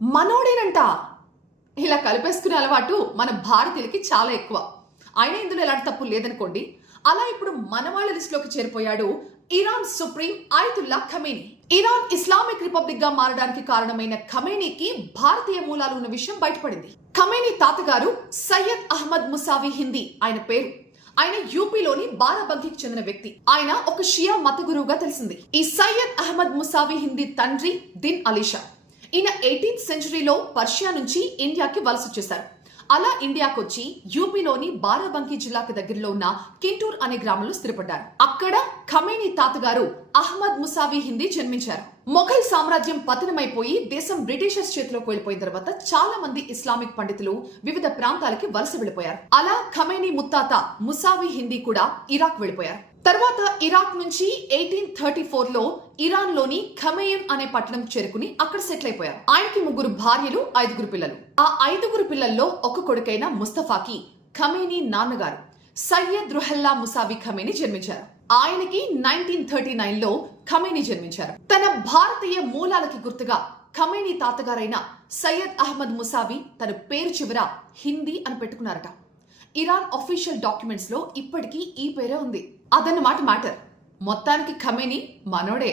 మనోడేనంట. ఇలా కలిపేసుకునే అలవాటు మన భారతీయులకి చాలా ఎక్కువ. అయినా ఇందులో ఎలాంటి తప్పు లేదనుకోండి. అలా ఇప్పుడు మనవాళ్ల లిస్టులోకి చేరిపోయాడు Iran supreme Ayatollah Khamenei. Iran Islamic republic గా మారడానికి కారణమైన ఖమేనీకి భారతీయ మూలాలు ఉన్న విషయం బయటపడింది. ఖమేనీ తాతగారు సయ్యద్ అహ్మద్ ముసావి హిందీ ఆయన పేరు. ఆయన యూపీలోని బారాబంకీకి చెందిన వ్యక్తి. ఆయన ఒక షియా మత గురువుగా తెలిసింది. ఈ సయ్యద్ అహ్మద్ ముసావి హిందీ తండ్రి దిన్ అలీషా. ఈయన 18th సెంచరీలో పర్షియా నుంచి ఇండియాకి వలస వచ్చేశారు. అలా ఇండియాకు వచ్చి యూపీలోని బారాబంకీ జిల్లాకి దగ్గరలో ఉన్న కింటూర్ అనే గ్రామంలో స్థిరపడ్డారు. అక్కడ ఖమేనీ తాతగారు అహ్మద్ ముసావి హిందీ జన్మించారు. మొఘల్ సామ్రాజ్యం పతనమైపోయి దేశం బ్రిటిషర్స్ చేతిలోకి వెళ్లిపోయిన తర్వాత చాలా మంది ఇస్లామిక్ పండితులు వివిధ ప్రాంతాలకి వలస వెళ్లిపోయారు. అలా ఖమేనీ ముత్తాత ముసావి హిందీ కూడా ఇరాక్ వెళ్లిపోయారు. తర్వాత ఇరాక్ నుంచి 1834లో ఇరాన్ లోని ఖమేయన్ అనే పట్టణం చేరుకుని అక్కడ సెటిల్ అయిపోయారు. ఆయనకి 3 భార్యలు, 5 పిల్లలు. ఆ 5 పిల్లల్లో ఒక కొడుకైన ముస్తఫాకి ఖమేనీ నాన్నగారు సయ్యద్ రుహల్లా ముసావి ఖమేనీ జన్మించారు. ఆయనకి 1939లో ఖమేనీ జన్మించారు. తన భారతీయ మూలాలకి గుర్తుగా ఖమేనీ తాతగారైన సయ్యద్ అహ్మద్ ముసావి తన పేరు చివర హిందీ అని పెట్టుకున్నారట. ఇరాన్ అఫీషియల్ డాక్యుమెంట్స్ లో ఇప్పటికీ ఈ పేరే ఉంది. అదన్నమాట మ్యాటర్. మొత్తానికి ఖమేనీ మనోడే.